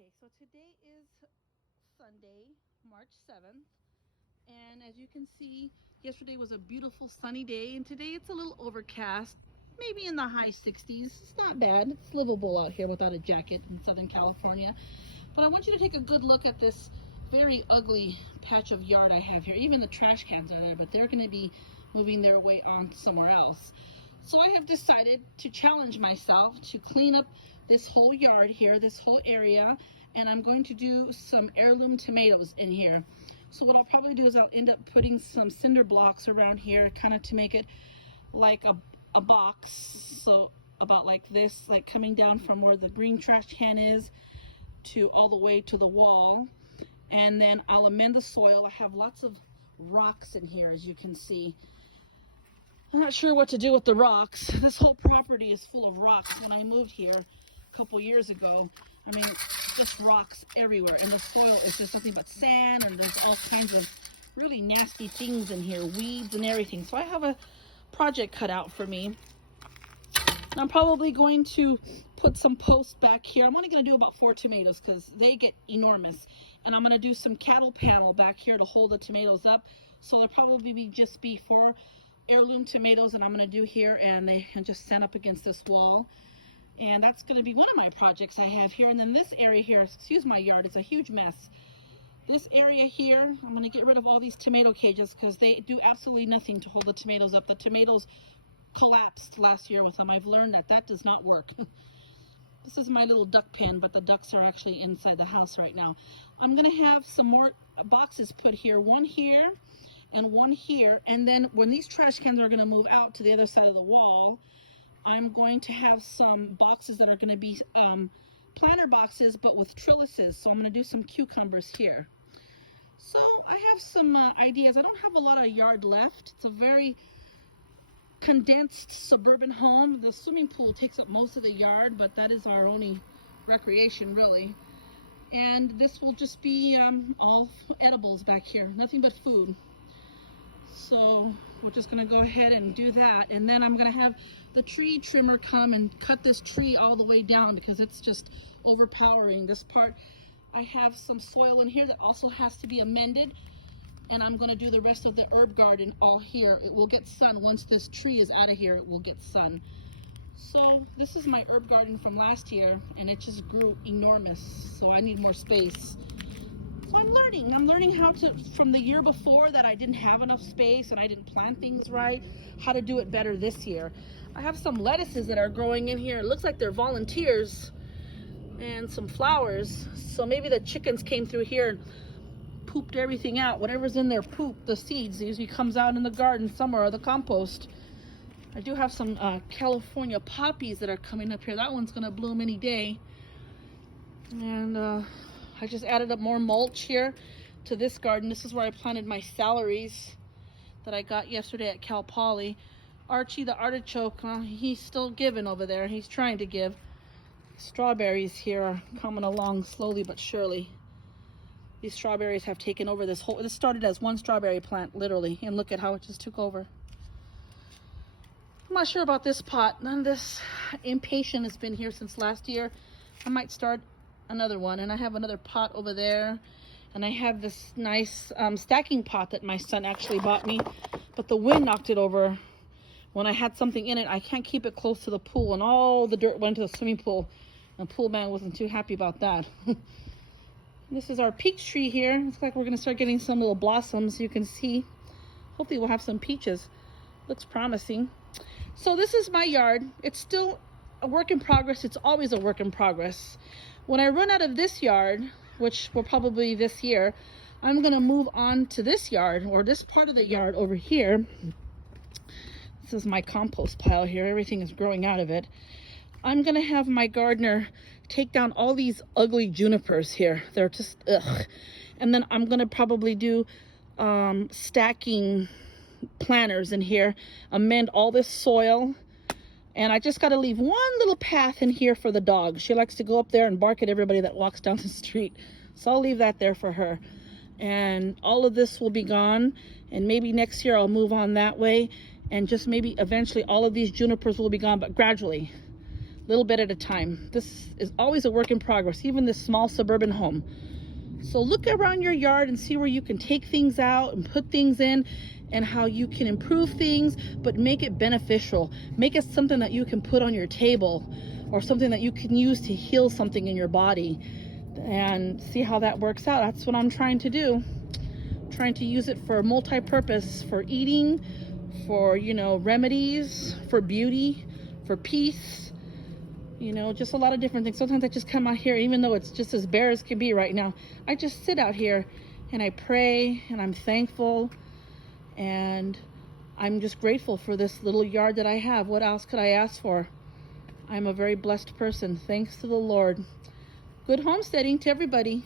Okay, so today is Sunday, March 7th, and as you can see, yesterday was a beautiful sunny day, and today it's a little overcast, maybe in the high 60s. It's not bad. It's livable out here without a jacket in Southern California. But I want you to take a good look at this very ugly patch of yard I have here. Even the trash cans are there, but they're going to be moving their way on somewhere else. So I have decided to challenge myself to clean up this whole yard here, this whole area, and I'm going to do some heirloom tomatoes in here. So what I'll probably do is I'll end up putting some cinder blocks around here, kind of to make it like a box, so about like this, like coming down from where the green trash can is to all the way to the wall. And then I'll amend the soil. I have lots of rocks in here, as you can see. I'm not sure what to do with the rocks. This whole property is full of rocks. When I moved here a couple years ago, I mean, it's just rocks everywhere, and the soil is just nothing but sand, and there's all kinds of really nasty things in here, weeds and everything. So I have a project cut out for me. I'm probably going to put some posts back here. I'm only going to do about 4 tomatoes because they get enormous. And I'm going to do some cattle panel back here to hold the tomatoes up. So there'll probably just be 4 heirloom tomatoes that I'm going to do here, and they can just stand up against this wall. And that's going to be one of my projects I have here. And then this area here, excuse my yard, it's a huge mess. This area here, I'm going to get rid of all these tomato cages because they do absolutely nothing to hold the tomatoes up. The tomatoes collapsed last year with them. I've learned that that does not work. This is my little duck pen, but the ducks are actually inside the house right now. I'm going to have some more boxes put here, one here and one here, and then when these trash cans are going to move out to the other side of the wall, I'm going to have some boxes that are going to be planter boxes, but with trellises. So I'm going to do some cucumbers here. So I have some ideas. I don't have a lot of yard left. It's a very condensed suburban home. The swimming pool takes up most of the yard, but that is our only recreation really. And this will just be all edibles back here, nothing but food. So we're just going to go ahead and do that, and then I'm going to have the tree trimmer come and cut this tree all the way down because it's just overpowering this part. I have some soil in here that also has to be amended, and I'm going to do the rest of the herb garden all here. It will get sun. Once this tree is out of here, it will get sun. So this is my herb garden from last year, and it just grew enormous, so I need more space. So I'm learning how to, from the year before that I didn't have enough space and I didn't plant things right, how to do it better this year. I have some lettuces that are growing in here. It looks like they're volunteers, and some flowers. So maybe the chickens came through here and pooped everything out. Whatever's in their poop, the seeds, usually comes out in the garden somewhere, or the compost. I do have some California poppies that are coming up here. That one's going to bloom any day. And I just added up more mulch here to this garden. This is where I planted my celeries that I got yesterday at Cal Poly. Archie the artichoke, he's still giving over there. He's trying to give. Strawberries here are coming along slowly but surely. These strawberries have taken over this whole, this started as one strawberry plant, literally, and look at how it just took over. I'm not sure about this pot. None of this impatient has been here since last year. I might start another one, and I have another pot over there, and I have this nice stacking pot that my son actually bought me, but the wind knocked it over when I had something in it. I can't keep it close to the pool, and all the dirt went to the swimming pool, and the pool man wasn't too happy about that. This is our peach tree here. Looks like we're going to start getting some little blossoms. You can see, hopefully we'll have some peaches. Looks promising. So this is my yard. It's still a work in progress. It's always a work in progress. When I run out of this yard, which will probably be this year, I'm going to move on to this yard, or this part of the yard over here. This is my compost pile here. Everything is growing out of it. I'm going to have my gardener take down all these ugly junipers here. They're just, ugh. And then I'm going to probably do stacking planters in here, amend all this soil. And I just got to leave one little path in here for the dog. She likes to go up there and bark at everybody that walks down the street. So I'll leave that there for her. And all of this will be gone. And maybe next year I'll move on that way. And just maybe eventually all of these junipers will be gone, but gradually. little bit at a time. This is always a work in progress, even this small suburban home. So look around your yard and see where you can take things out and put things in, and how you can improve things, but make it beneficial. Make it something that you can put on your table, or something that you can use to heal something in your body, and see how that works out. That's what I'm trying to do. Trying to use it for multi-purpose, for eating, for, you know, remedies, for beauty, for peace, you know, just a lot of different things. Sometimes I just come out here, even though it's just as bare as can be right now, I just sit out here and I pray, and I'm thankful, and I'm just grateful for this little yard that I have. What else could I ask for? I'm a very blessed person. Thanks to the Lord. Good homesteading to everybody.